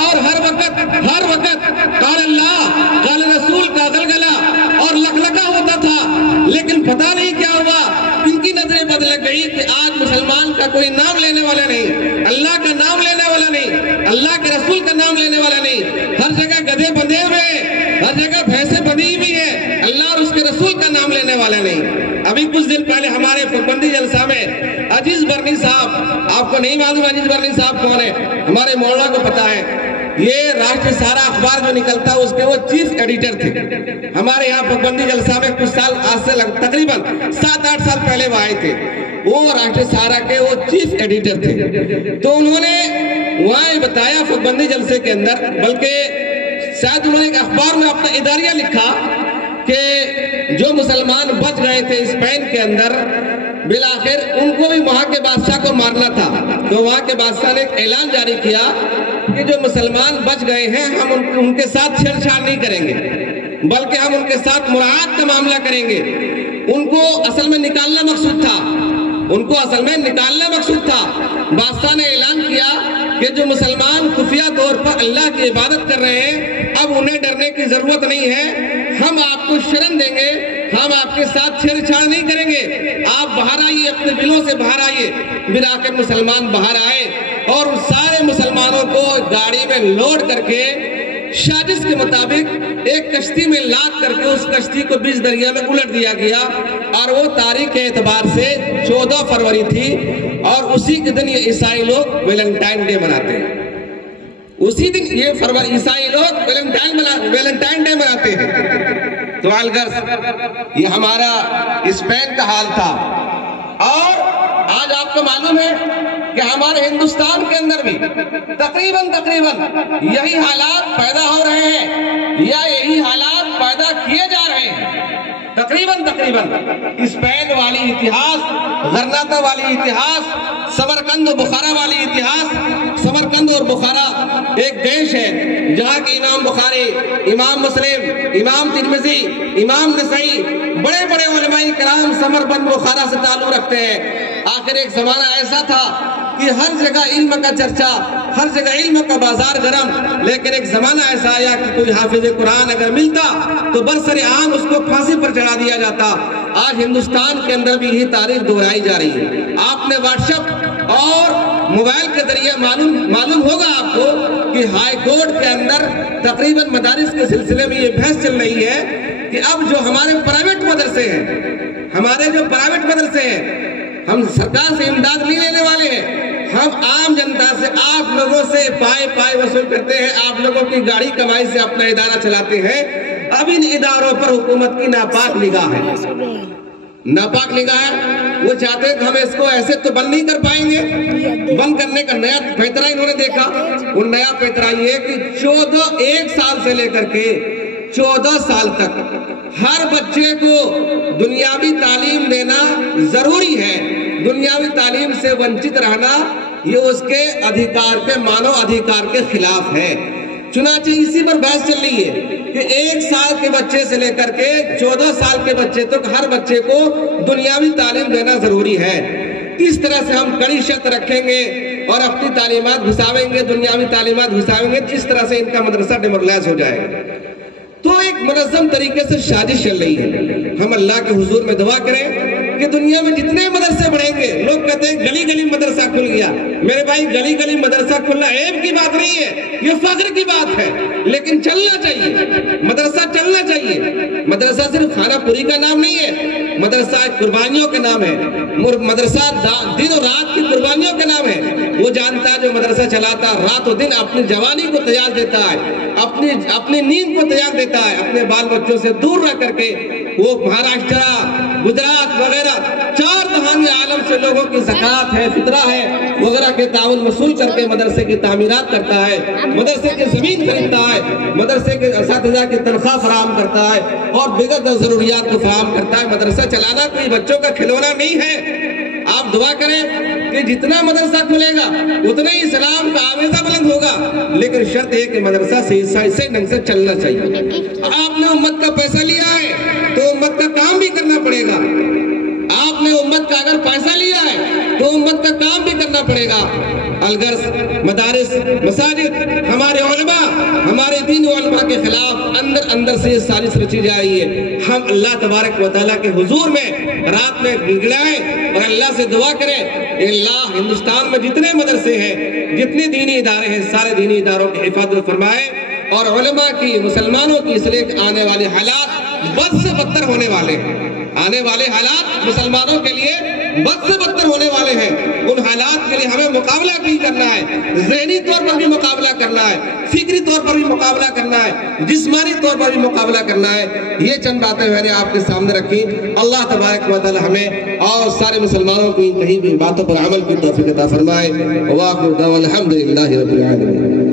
اور ہر وقت قال اللہ قال رسول کا غلغلہ اور لکلکا ہوتا تھا، لیکن پتہ نہیں کیا ہوا، ان کی نظریں بدل گئی کہ آج مسلمان کا کوئی نام لینے والا نہیں، اللہ کا نام لینے والا نہیں، اللہ کے رسول کا نام لینے والا نہیں، ہر جگہ گدھے بندھے ہوئے، ہر جگہ بھینسیں بندھی ہوئی ہے، اللہ اور اس کے رسول کا نام لینے والا نہیں۔ ابھی کچھ دن پہلے ہمارے فقبندی جلسہ میں عزیز برنی صاحب، آپ کو نہیں معلوم عزیز برنی صاححب کون ہے؟ ہمارے مولانا کو پتا ہے، یہ راشٹر سہارا اخبار جو نکلتا ہے اس کے وہ چیف ایڈیٹر تھے۔ ہمارے یہاں فقبندی جلسہ میں کچھ سال آج سے تقریباً 7-8 سال پہلے وہ آئے تھے، وہ راشٹر سہارا کے وہ چیف ایڈیٹر تھے۔ تو انہوں نے وہاں بتایا فقبندی جلسے کے اندر، بلکہ شاید انہوں نے ایک اخبار میں اپنا اداریہ لکھا کہ جو مسلمان بچ گئے تھے اسپین کے اندر، بالآخر ان کو بھی وہاں کے بادشاہ کو مارنا تھا، تو وہاں کے بادشاہ نے ایک اعلان جاری کیا کہ جو مسلمان بچ گئے ہیں ہم ان کے ساتھ چھیڑ چھاڑ نہیں کریں گے، بلکہ ہم ان کے ساتھ مراعات کا معاملہ کریں گے۔ ان کو اصل میں نکالنا مقصود تھا، ان کو اصل میں نکالنا مقصود تھا۔ بادشاہ نے اعلان کیا کہ جو مسلمان خفیہ طور پر اللہ کی عبادت کر رہے ہیں اب انہیں ڈرنے کی ضرورت نہیں ہے، ہم آپ کو شرم دیں گے، ہم آپ کے ساتھ چھیڑ چھاڑ نہیں کریں گے، آپ باہر آئیے، اپنے دلوں سے باہر آئیے۔ بالآخر مسلمان باہر آئے اور ان سارے مسلمانوں کو گاڑی میں لوڈ کر کے سازش کے مطابق ایک کشتی میں لاد کر کے اس کشتی کو بیچ دریا میں الٹ دیا گیا، اور وہ تاریخ کے اعتبار سے 14 فروری تھی، اور اسی کے دن یہ عیسائی لوگ ویلنٹائن ڈے مناتے ہیں۔ اسی دن یہ عیسائی لوگ ویلنٹائن ڈے مناتے ہیں۔ تو یہ ہمارا اسپین کا حال تھا، اور آج آپ کو معلوم ہے کہ ہمارے ہندوستان کے اندر بھی تقریباً یہی حالات پیدا ہو رہے ہیں، یا یہی حالات پیدا کیے جا رہے ہیں۔ تقریباً اسپین والی اتہاس، غرناطہ والی اتہاس، سمرقند و بخارا والی اتہاس۔ سمرقند اور بخارا ایک دیش ہے جہاں کے امام بخاری، امام مسلم، امام ترمذی، امام نسائی، بڑے بڑے علماء کرام سمرقند بخارا سے تعلق رکھتے ہیں۔ آخر ایک زمانہ ایسا تھا کہ ہر جگہ علم کا چرچا، ہر جگہ علم کا بازار گرم، لیکن ایک زمانہ ایسا آیا کہ کوئی حافظ قرآن اگر ملتا تو برسر عام اس کو پھانسی پر چڑھا دیا جاتا۔ آج ہندوستان کے اندر بھی یہی تاریخ دہرائی جا رہی ہے۔ آپ نے واٹس ایپ اور موبائل کے ذریعے معلوم ہوگا آپ کو کہ ہائی کورٹ کے اندر تقریباً مدارس کے سلسلے میں یہ بحث چل رہی ہے کہ اب جو ہمارے پرائیویٹ مدرسے ہیں، ہم سرکار سے امداد نہیں لینے والے ہیں، ہم عام جنتا سے، آپ لوگوں سے پائے وصول کرتے ہیں، آپ لوگوں کی گاڑی کمائی سے اپنا ادارہ چلاتے ہیں۔ اب ان اداروں پر حکومت کی ناپاک نگاہ ہے، ناپاک نگاہ ہے۔ وہ چاہتے ہیں کہ ہم اس کو ایسے تو بند نہیں کر پائیں گے۔ بند کرنے کا نیا پیترا انہوں نے دیکھا، وہ نیا پیترا یہ ہے کہ 1 سال سے لے کر کے 14 سال تک ہر بچے کو دنیاوی تعلیم دینا ضروری ہے۔ دنیاوی تعلیم سے ونچت رہنا یہ اس کے ادھیکار کے، مانو ادھیکار کے خلاف ہے۔ چنانچہ اسی پر بحث چل رہی ہے کہ 1 سال کے بچے سے لے کر کے 14 سال کے بچے تک ہر بچے کو دنیاوی تعلیم دینا ضروری ہے۔ اس طرح سے ہم کڑی شرط رکھیں گے اور اپنی تعلیمات گھساویں گے، دنیاوی تعلیمات گھساویں گے، اس طرح سے ان کا مدرسہ ڈیمورلائز ہو جائے گا۔ تو ایک منظم طریقے سے سازش چل رہی ہے۔ ہم اللہ کے حضور میں دعا کریں کہ دنیا میں جتنے مدرسے بڑھیں گے، لوگ کہتے ہیں گلی گلی مدرسہ کھل گیا۔ میرے بھائی، گلی گلی مدرسہ کھلنا عیب کی بات نہیں ہے، یہ فخر کی بات ہے، لیکن چلنا چاہیے، مدرسہ چلنا چاہیے۔ مدرسہ صرف کھانا پوری کا نام نہیں ہے، مدرسہ قربانیوں کا نام ہے، مدرسہ دن اور رات کی قربانیوں کا نام ہے۔ وہ جانتا ہے جو مدرسہ چلاتا رات و دن اپنی جوانی کو تیار دیتا ہے، اپنی نیند کو تیار دیتا ہے، اپنے بال بچوں سے دور رہ کر کے وہ مہاراشٹر، گجرات وغیرہ 4 جہان عالم سے لوگوں کی زکوٰۃ ہے، فطرہ ہے وغیرہ کے تعاون وصول کر کے مدرسے کی تعمیرات کرتا ہے، مدرسے کی زمین خریدتا ہے، مدرسے کے اساتذہ کی تنخواہ فراہم کرتا ہے اور دیگر ضروریات کو فراہم کرتا ہے۔ مدرسہ چلانا کوئی بچوں کا کھلونا نہیں ہے۔ آپ دعا کریں کہ جتنا مدرسہ کھلے گا اتنا ہی اسلام کا آویزہ بلند ہوگا، لیکن شرط ہے کہ مدرسہ صحیح ڈھنگ سے چلنا چاہیے۔ آپ نے امت کا پیسہ لیا ہے تو امت کا کام بھی کرنا پڑے گا۔ آپ نے امت کا اگر پیسہ لیا ہے تو امت کا کام بھی کرنا پڑے گا۔ الغرض مدارس مساجد ہمارے علماء ہمارے دین و علماء کے خلاف اندر سے یہ سازش رچی جا رہی ہے. ہم اللہ تبارک و تعالیٰ کے حضور میں رات میں گڑگڑائیں اور اللہ سے دعا کریں کہ اللہ ہندوستان میں جتنے مدرسے ہیں جتنے دینی ادارے ہیں سارے دینی اداروں کی حفاظت فرمائے اور علماء کی مسلمانوں کی اس لیے آنے والے حالات بد سے بدتر ہونے والے ہیں. آنے والے حالات مسلمانوں کے لیے بد سے بدتر ہونے والے ہیں. ان حالات کے لیے ہمیں مقابلہ کی کرنا ہے, ذہنی طور پر بھی مقابلہ کرنا ہے, فکری طور پر بھی مقابلہ کرنا ہے, جسمانی طور پر بھی مقابلہ کرنا ہے. یہ چند باتیں میں نے آپ کے سامنے رکھی. اللہ تبارک و تعالی ہمیں اور سارے مسلمانوں کو ان کہیں بھی باتوں پر عمل کی توفیق عطا فرمائے. وآخر دعوانا الحمدللہ رب العالمین.